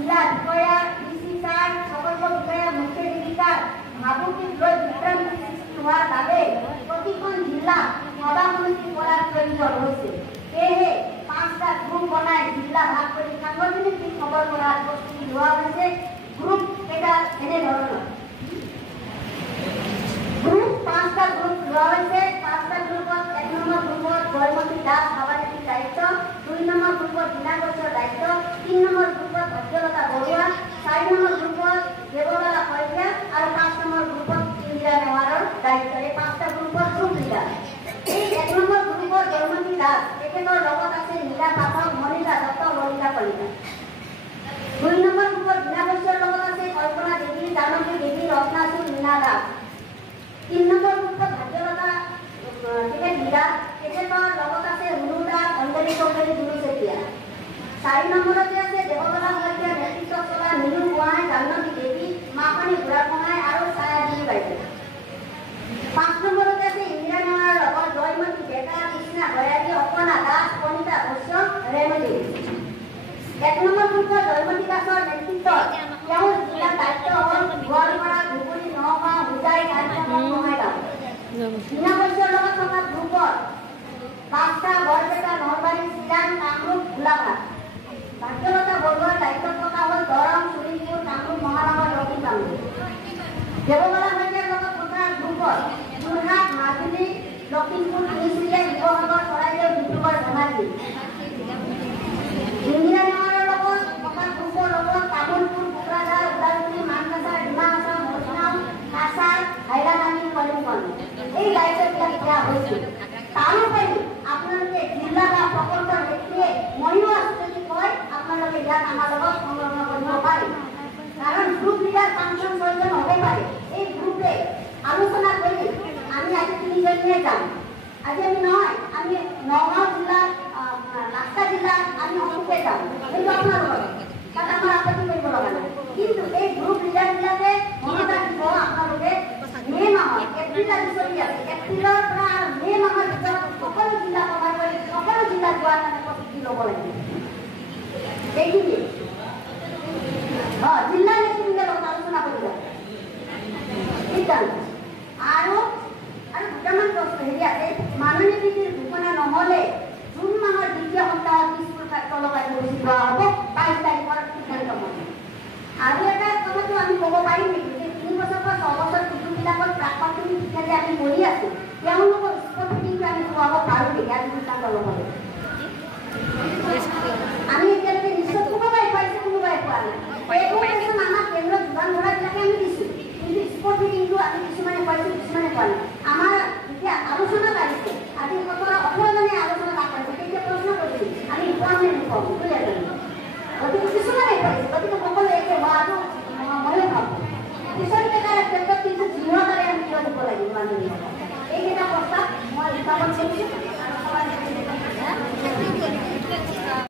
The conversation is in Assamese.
জিলা বিষয়া ডিসি স্যাৰ সকল বিষয়া মুখ্য জীবিকা ভাবুকিক লৈ বিভ্ৰান্তি সৃষ্টি হোৱাৰ বাবে প্ৰতিখন জিলা সভা-সমিতি কৰাৰ প্ৰয়োজন হৈছে। সেয়েহে 5টা গ্ৰুপ বনাই জিলা ভাগ কৰি সাংগঠনিক দিশ খবৰ কৰাৰ প্ৰস্তুতি লোৱা হৈছে। গ্ৰুপ কেইটা এনে ধৰণৰ গ্ৰুপ 5টা গ্ৰুপ লোৱা হৈছে। 5টা গ্ৰুপত 1 নম্বৰ গ্ৰুপত জয়মতী দাস সভানেত্ৰীৰ দায়িত্ব, 2 নম্বৰ গ্ৰুপত বীণা ঘোষৰ দায়িত্ব, 3 নম্বৰ গ্ৰুপত অজ্ঞলতা বৰুৱা, 4 নম্বৰ গ্ৰুপত দেৱবালা শইকীয়া আৰু 5 নম্বৰ গ্ৰুপত ইন্দিৰা নেৱাৰৰ দায়িত্ব। এই 5টা গ্ৰুপৰ গ্ৰুপ লিডাৰ। এই 1 নম্বৰ গ্ৰুপৰ জয়মতী দাস, তেখেতৰ লগত আছে নীলা পাঠক, মণিকা দত্ত, ললিতা কলিতা। 2 নম্বৰ গ্ৰুপত বীণা ঘোষৰ লগত আছে কল্পনা দেৱী, জানকী দেৱী, ৰত্না চুৰ, মীনা দাস। 3 নম্বৰ গ্ৰুপত ভাগ্যলতা তেখেত লিডাৰ, তেখেতৰ লগত আছে ৰুণু দাস, অঞ্জলি চৌধুৰী, দুলু চেতিয়া। 4 নম্বৰতে আছে দেৱবালা শইকীয়া নেতৃত্ব চলা নীলু গোহাঁই, জাহ্নৱী দেৱী, মাকনি বুঢ়াগোহাঁই আৰু ছায়াদেৱী বাইদেউ। 5 নম্বৰতে আছে ইন্দিৰা নেৱাৰৰ লগত জয়মতী ডেকা, কৃষ্ণা ভয়াৰী, অপৰ্ণা দাস, কণিকা ঘোষ, ৰেণু দেৱী। 1 নম্বৰ গ্ৰুপৰ জয়মতী দাসৰ নেতৃত্বত তেওঁৰ জিলাৰ দায়িত্ব হ'ল গোৱালপাৰা, ধুবুৰী, নগাঁও, হোজাই, কাজিৰঙা, বঙাইগাঁও। বীণা ঘোষৰ লগত থকা গ্ৰুপত বাক্সা, বৰপেটা, নলবাৰী, চিৰাং, কামৰূপ, গোলাঘাট। ভাগ্যলতা বৰুৱাৰ দায়িত্বত থকা হ'ল দৰং, শোণিতপুৰ, কামৰূপ মহানগৰ, দক্ষিণ কামৰূপ। দেৱবালা শইকীয়াৰ লগত থকা গ্ৰুপত যোৰহাট, মাজুলী, লখিমপুৰ, তিনিচুকীয়া, শিৱসাগৰ, চৰাইদেউ, ডিব্ৰুগড়, ধেমাজি। ইন্দিৰা নেৱাৰৰ লগত থকা গ্ৰুপৰ লগত তামোলপুৰ, কোকৰাঝাৰ, ওদালগুৰি, মানকাছাৰ, ডিমা হাছাও, মৰিগাঁও, কাছাৰ, হাইলাকান্দি, কলিম্পং। এই দায়িত্ববিলাক দিয়া হৈছিল। তাৰোপৰি আপোনালোকে জিলা বা প্ৰকল্পৰ ব্যক্তিয়ে ময়ো আছো যদি কয় আপোনালোকে ইয়াত আমাৰ লগত সংলগ্ন কৰিব পাৰে। কাৰণ গ্ৰুপ লিডাৰ 5-6জন হ'ব পাৰে। এই গ্ৰুপে আলোচনা কৰি আমি আজি 3জনীয়ে যাম। আজি আমি নহয়, আমি নগাঁও জিলাৰ বাক্সা জিলাৰ আমি অমুকে যাম। সেইটো আপোনালোকৰ তাত আমাৰ আপত্তি কৰিব লগা নাই। কিন্তু এই গ্ৰুপ লিডাৰবিলাকে মনত ৰাখিব আপোনালোকে মে মাহত এপ্ৰিল চলি আছে, এপ্ৰিলৰ পৰা মে মাহৰ ভিতৰত সকলো জিলা কভাৰ কৰি সকলো জিলাত যোৱাৰ কাৰণে প্ৰস্তুতি ল'ব লাগিব। এইখিনি জিলা নেতৃত্বৰ লগত আলোচনা কৰিব আৰু দুটামান প্ৰশ্ন হেৰি আছে। মাননীয় নীতিৰ ঘোষণা নহ'লে জুন মাহৰ 2য় সপ্তাহত স্কুল কাৰ্যসূচী লোৱা হ'ব 22 তাৰিখৰ সিদ্ধান্ত মতে। আৰু এটা কথাটো আমি ক'ব পাৰিম নেকি যে 3 বছৰ পৰা 6 বছৰ শিশুবিলাকৰ প্ৰাক-প্ৰাথমিক শিক্ষা যে আমি কৰি আছো, তেওঁলোকৰ স্কুল ফিটিংটো আমি খুৱাব পাৰোঁ নেকি? আজি সিদ্ধান্ত ল'ব লাগিব। আমি এতিয়ালৈকে নিশ্চয় কোনোবাই পাইছে, কোনোবাই পোৱা নাই। এইবোৰ পেঞ্চন আমাক কেন্দ্ৰত যোগান ধৰাবিলাকে আমি দিছোঁ, কিন্তু স্কুল ফিটিংটো আমি কিছুমানে পাইছোঁ, কিছুমানে পোৱা নাই। আমাৰ এতিয়া আলোচনাত আহিছে, আজি 18জনে আলোচনাত আগবাঢ়িছে, তেতিয়া প্ৰশ্ন কৰিছিল আমি পাম নে নোপাম, গতিকে কিছুমানে পাইছে, গতিকে সকলো একে হোৱাটো